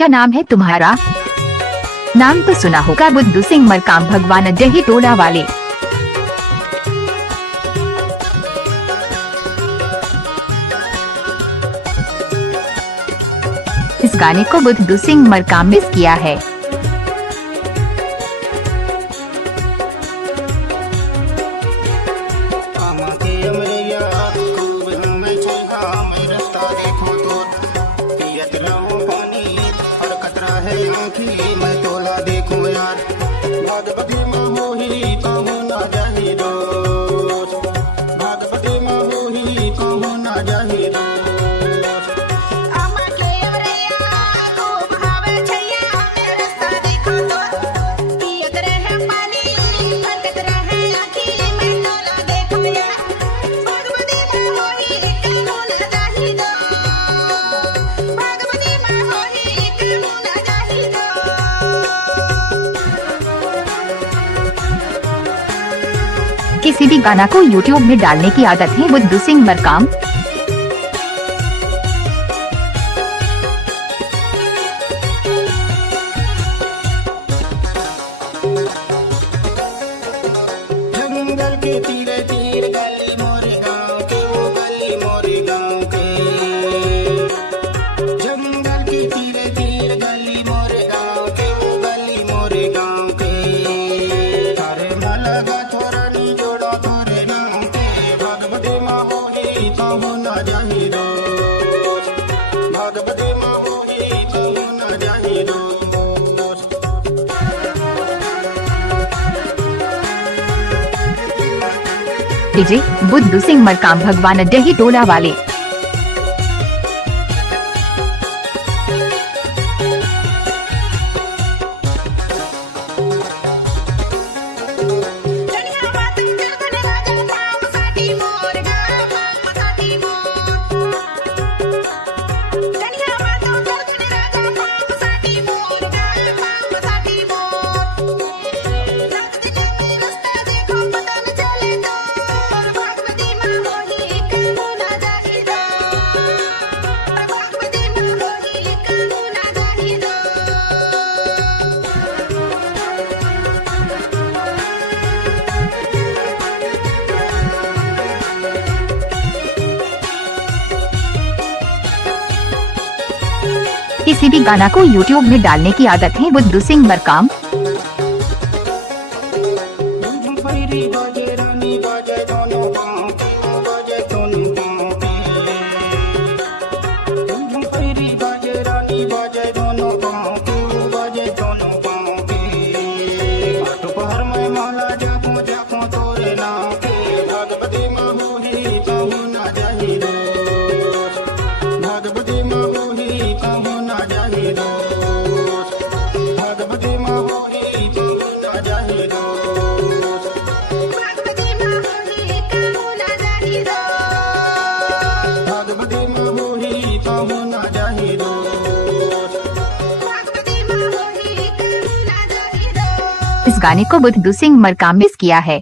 क्या नाम है तुम्हारा? नाम तो सुना होगा, बुद्धू सिंह मरकाम, भगवान अजही टोला वाले। इस गाने को बुद्धू सिंह मरकाम मिस किया है। मैं तोला देखो यार, भागवती माँ मोही कहूँ ना जाही रोज, भागवती माँ मोही कहूँ ना जाही रोज। किसी भी गाना को YouTube में डालने की आदत है बुद्धू सिंह मरकाम। जंगल के तीरे तीर गली मोरे गाँव के, वो गली मोरे गाँव के, जंगल के तीरे तीर गली मोरे गाँव के, वो गली मोरे गाँव के। तारे मलगा थोड़ा नी जोड़ा थोड़े नाम के, भागवती माँ मोही कहूँ ना जाही रोज, भागवती माँ मोही कहूँ ना जाही रोज। डीजे बुद्धू सिंह मरकाम, भगवान अजही टोला वाले। किसी भी गाना को YouTube में डालने की आदत है बुद्धू सिंह मरकाम। इस गाने को बुद्धू सिंह मरकाम मिस किया है।